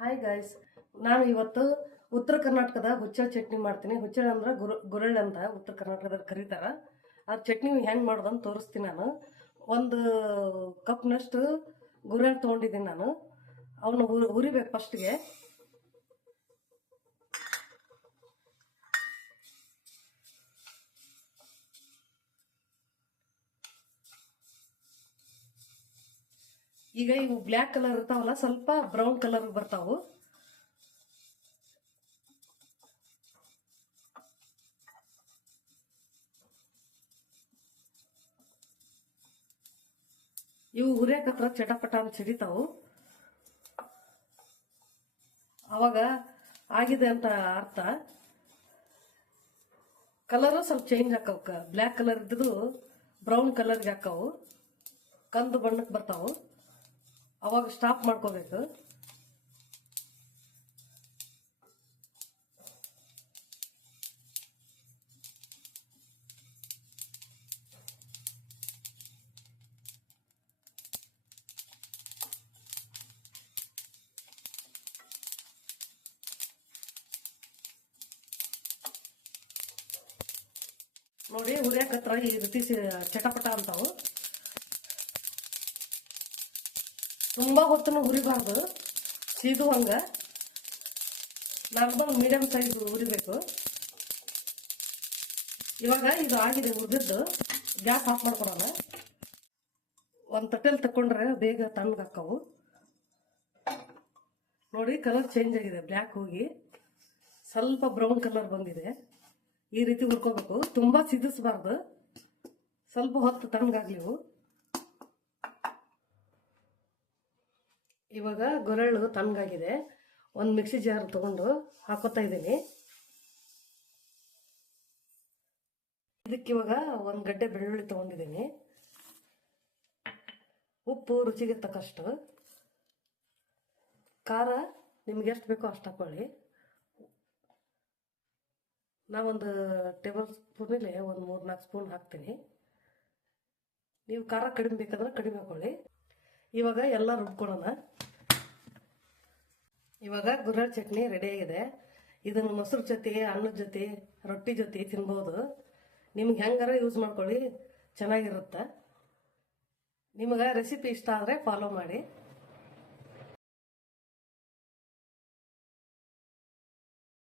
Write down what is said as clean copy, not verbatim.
Hi guys, ನಾನು ಇವತ್ತು ಉತ್ತರ ಕರ್ನಾಟಕದ ಹುಚ್ಚಳ ಚಟ್ನಿ ಮಾಡ್ತೀನಿ. ಹುಚ್ಚಳ ಅಂದ್ರೆ ಗುರಳ್ಳಿ ಅಂತ ಉತ್ತರ ಕರ್ನಾಟಕದಲ್ಲಿ ಕರೀತಾರ. ಆ ಚಟ್ನಿ ಹೆಂಗೆ ಮಾಡೋದಂತ ತೋರಿಸ್ತೀನಿ. ನಾನು ಒಂದು ಕಪ್ನಷ್ಟು ಗುರಳ್ಳಿ ತೊಗೊಂಡಿದ್ದೀನಿ. ನಾನು ಅವನ್ನ ಹುರಿಬೇಕು ಫಸ್ಟ್ಗೆ. ಈಗ ಇವು ಬ್ಲ್ಯಾಕ್ ಕಲರ್ ಇರ್ತಾವಲ್ಲ, ಸ್ವಲ್ಪ ಬ್ರೌನ್ ಕಲರ್ ಬರ್ತಾವು. ಇವು ಹುರಿಯಕತ್ರ ಚಟಪಟ ಅಂತ ಸಿಡಿತಾವು. ಅವಾಗ ಆಗಿದೆ ಅಂತ ಅರ್ಥ. ಕಲರು ಸ್ವಲ್ಪ ಚೇಂಜ್ ಹಾಕವಕ್ಕ. ಬ್ಲ್ಯಾಕ್ ಕಲರ್ ಇದ್ದು ಬ್ರೌನ್ ಕಲರ್ಗೆ ಹಾಕವು, ಕಂದು ಬಣ್ಣಕ್ಕೆ ಬರ್ತಾವು. ಅವಾಗ ಸ್ಟಾಪ್ ಮಾಡ್ಕೋಬೇಕು. ನೋಡಿ, ಹುರಿಯಕತ್ರ ಈ ರೀತಿ ಚಟಪಟ ಅಂತಾವು. ತುಂಬಾ ಹೊತ್ತನ್ನು ಹುರಿಬಾರ್ದು, ಸೀದು ಹಂಗ ನಾರ್ಮಲ್ ಮೀಡಿಯಂ ಸೈಜ್ ಹುರಿಬೇಕು. ಇವಾಗ ಇದು ಆಗಿದೆ ಹುರಿದಿದ್ದು. ಗ್ಯಾಸ್ ಆಫ್ ಮಾಡ್ಕೊಡೋಣ. ಒಂದು ತಟ್ಟೆಲಿ ತಕೊಂಡ್ರೆ ಬೇಗ ತಣ್ಣಗಾಕವು. ನೋಡಿ, ಕಲರ್ ಚೇಂಜ್ ಆಗಿದೆ. ಬ್ಲ್ಯಾಕ್ ಹೋಗಿ ಸ್ವಲ್ಪ ಬ್ರೌನ್ ಕಲರ್ ಬಂದಿದೆ. ಈ ರೀತಿ ಹುರ್ಕೋಬೇಕು. ತುಂಬಾ ಸಿದಿಸಬಾರ್ದು, ಸ್ವಲ್ಪ ಹೊತ್ತು ತಣ್ಣಗಾಗ್ಲಿವು. ಇವಾಗ ಗೊರಳು ತಣ್ಣಗಾಗಿದೆ. ಒಂದು ಮಿಕ್ಸಿ ಜಾರ್ ತಗೊಂಡು ಹಾಕೋತಾ ಇದ್ದೀನಿ. ಇದಕ್ಕಿವಾಗ ಒಂದು ಗಡ್ಡೆ ಬೆಳ್ಳುಳ್ಳಿ ತಗೊಂಡಿದ್ದೀನಿ. ಉಪ್ಪು ರುಚಿಗೆ ತಕ್ಕಷ್ಟು. ಖಾರ ನಿಮ್ಗೆ ಎಷ್ಟು ಬೇಕೋ ಅಷ್ಟು ಹಾಕೊಳ್ಳಿ. ನಾವೊಂದು ಟೇಬಲ್ ಸ್ಪೂನಲ್ಲಿ ಒಂದು 3-4 ಸ್ಪೂನ್ ಹಾಕ್ತೀನಿ. ನೀವು ಖಾರ ಕಡಿಮೆ ಬೇಕಾದ್ರೆ ಕಡಿಮೆ ಹಾಕೊಳ್ಳಿ. ಇವಾಗ ಎಲ್ಲ ರುಬ್ಕೊಳ್ಳೋಣ. ಇವಾಗ ಗುರಳ್ಳಿ ಚಟ್ನಿ ರೆಡಿ ಆಗಿದೆ. ಇದನ್ನು ಮೊಸರು ಜೊತೆ, ಅನ್ನದ ಜೊತೆ, ರೊಟ್ಟಿ ಜೊತೆ ತಿನ್ಬೋದು. ನಿಮ್ಗೆ ಹೆಂಗಾರ ಯೂಸ್ ಮಾಡ್ಕೊಳ್ಳಿ, ಚೆನ್ನಾಗಿರುತ್ತೆ. ನಿಮಗೆ ರೆಸಿಪಿ ಇಷ್ಟ ಆದರೆ ಫಾಲೋ ಮಾಡಿ.